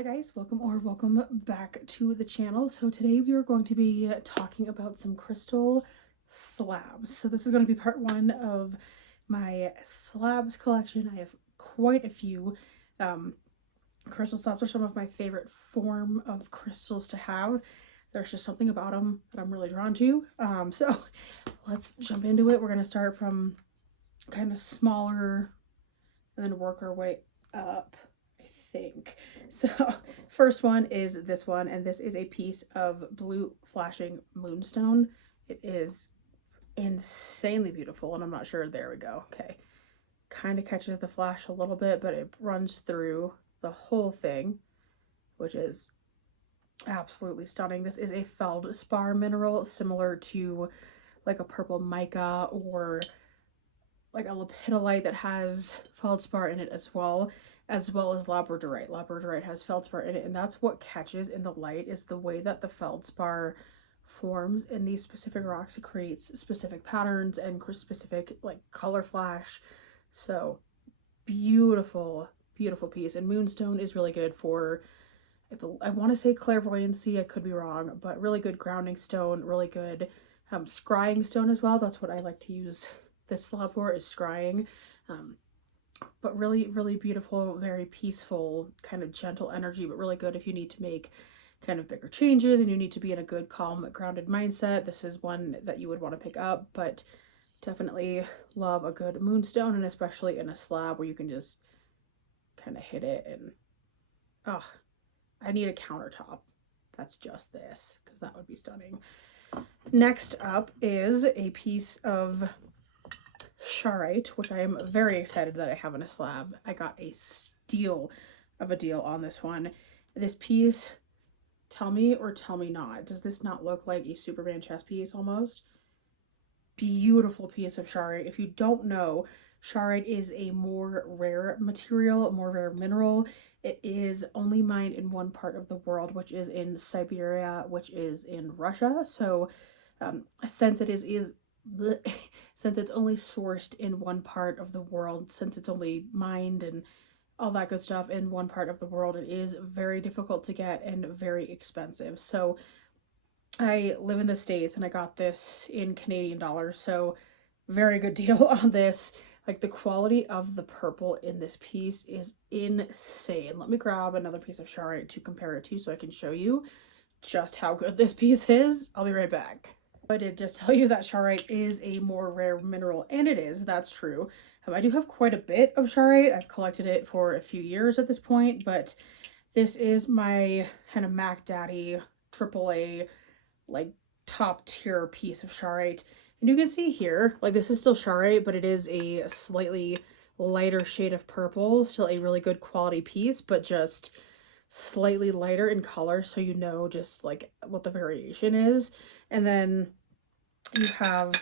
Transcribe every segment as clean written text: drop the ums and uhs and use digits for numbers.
Hi guys, welcome back to the channel. So today we are going to be talking about some crystal slabs. So this is going to be part one of my slabs collection. I have quite a few. Crystal slabs are some of my favorite form of crystals to have. There's just something about them that I'm really drawn to. So let's jump into it. We're going to start from kind of smaller and then work our way up, I think. So first one is this one, and this is a piece of blue flashing moonstone. It is insanely beautiful, and I'm not sure. There we go. Okay, kind of catches the flash a little bit, but it runs through the whole thing, which is absolutely stunning. This is a feldspar mineral, similar to like a purple mica or like a lepidolite that has feldspar in it as well as labradorite. Labradorite has feldspar in it, and that's what catches in the light, is the way that the feldspar forms in these specific rocks. It creates specific patterns and specific like color flash. So beautiful, beautiful piece. And moonstone is really good for, I want to say clairvoyancy, I could be wrong, but really good grounding stone, really good scrying stone as well. That's what I like to use this slab for, is scrying. But really, really beautiful, very peaceful, kind of gentle energy, but really good if you need to make kind of bigger changes and you need to be in a good, calm, grounded mindset. This is one that you would want to pick up, but definitely love a good moonstone, and especially in a slab where you can just kind of hit it and, oh, I need a countertop that's just this, because that would be stunning. Next up is a piece of Chaorite, which I am very excited that I have in a slab. I got a steal of a deal on this one. This piece, tell me or tell me not, does this not look like a Superman chess piece almost? Beautiful piece of Chaorite. If you don't know, Chaorite is a more rare material, more rare mineral. It is only mined in one part of the world, which is in Siberia, which is in Russia. So since it is since it's only sourced in one part of the world, since it's only mined and all that good stuff in one part of the world, it is very difficult to get and very expensive. So I live in the States and I got this in Canadian dollars, so very good deal on this. Like, the quality of the purple in this piece is insane. Let me grab another piece of Chaorite to compare it to so I can show you just how good this piece is. I'll be right back. I did just tell you that Chaorite is a more rare mineral, and it is, that's true. I do have quite a bit of Chaorite. I've collected it for a few years at this point, but this is my kind of Mac Daddy AAA, like, top tier piece of Chaorite. And you can see here, like, this is still Chaorite, but it is a slightly lighter shade of purple. Still a really good quality piece, but just slightly lighter in color, so you know just like what the variation is. And then you have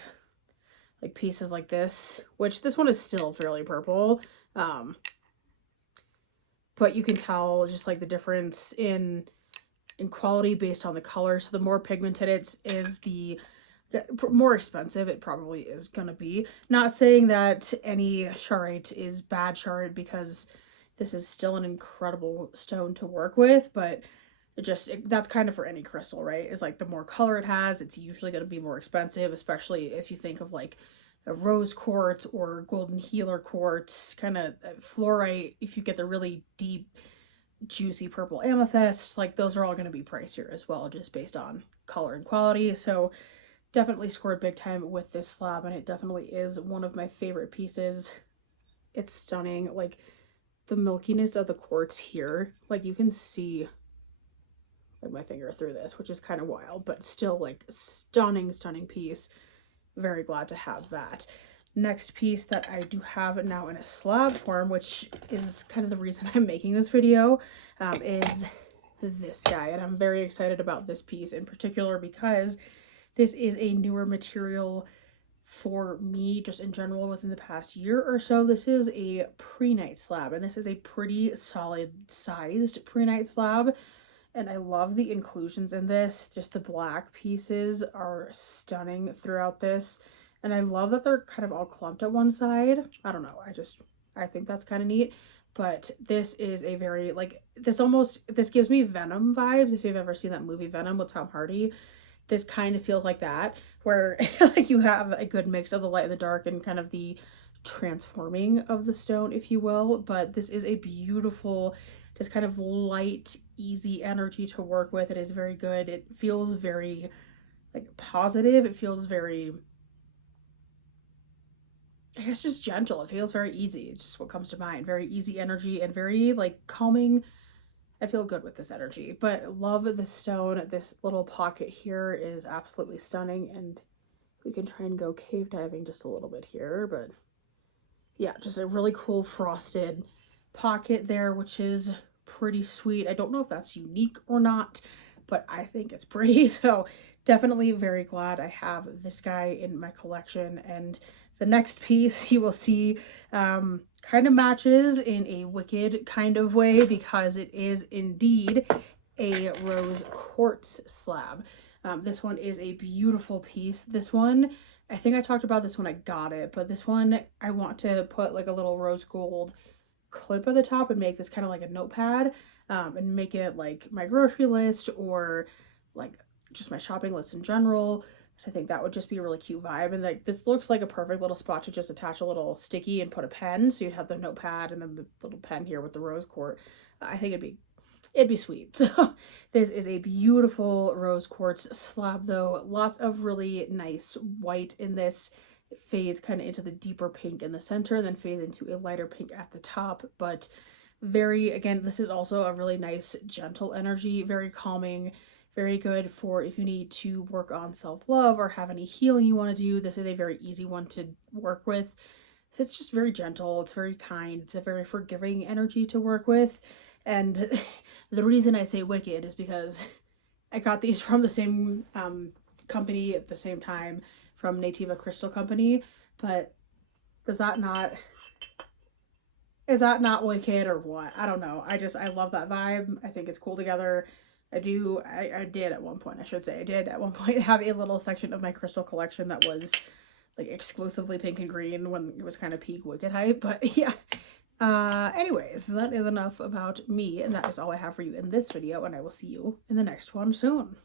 like pieces like this, which this one is still fairly purple, but you can tell just like the difference in quality based on the color. So the more pigmented it is, the more expensive it probably is gonna be. Not saying that any Chaorite is bad Chaorite, because this is still an incredible stone to work with, but that's kind of for any crystal, right? Is like the more color it has, it's usually going to be more expensive, especially if you think of like a rose quartz or golden healer quartz, kind of fluorite. If you get the really deep, juicy purple amethyst, like those are all going to be pricier as well, just based on color and quality. So definitely scored big time with this slab, and it definitely is one of my favorite pieces. It's stunning. Like, the milkiness of the quartz here, like you can see like my finger through this, which is kind of wild, but still like stunning, stunning piece. Very glad to have that. Next piece that I do have now in a slab form, which is kind of the reason I'm making this video, is this guy. And I'm very excited about this piece in particular because this is a newer material for me just in general within the past year or so. This is a Prehnite Slab, and this is a pretty solid sized Prehnite Slab, and I love the inclusions in this. Just the black pieces are stunning throughout this, and I love that they're kind of all clumped at one side. I don't know, I think that's kind of neat. but this is a very, like, this gives me Venom vibes. If you've ever seen that movie Venom with Tom Hardy, this kind of feels like that, where like you have a good mix of the light and the dark and kind of the transforming of the stone, if you will. But this is a beautiful, just kind of light, easy energy to work with. It is very good. It feels very like positive. It feels very, I guess, just gentle. It feels very easy. It's just what comes to mind. Very easy energy and very like calming. I feel good with this energy, but love the stone. This little pocket here is absolutely stunning, and we can try and go cave diving just a little bit here, but yeah, just a really cool frosted pocket there, which is pretty sweet. I don't know if that's unique or not, but I think it's pretty. So definitely very glad I have this guy in my collection. And the next piece you will see kind of matches in a wicked kind of way, because it is indeed a rose quartz slab. This one is a beautiful piece. This one, I think I talked about this when I got it, but this one I want to put like a little rose gold clip at the top and make this kind of like a notepad, and make it like my grocery list or like just my shopping list in general. So I think that would just be a really cute vibe. And like this looks like a perfect little spot to just attach a little sticky and put a pen. So you'd have the notepad and then the little pen here with the rose quartz. I think it'd be sweet. So this is a beautiful rose quartz slab though. Lots of really nice white in this. It fades kind of into the deeper pink in the center, then fades into a lighter pink at the top. But very, again, this is also a really nice gentle energy, very calming, very good for if you need to work on self-love or have any healing you want to do. This is a very easy one to work with. It's just very gentle. It's very kind. It's a very forgiving energy to work with. And the reason I say wicked is because I got these from the same company at the same time, from Nativa Crystal Company. But is that not wicked or what? I don't know. I love that vibe. I think it's cool together. I did at one point, I did at one point have a little section of my crystal collection that was like exclusively pink and green when it was kind of peak wicked hype. But yeah. Anyways, that is enough about me, and that is all I have for you in this video, and I will see you in the next one soon.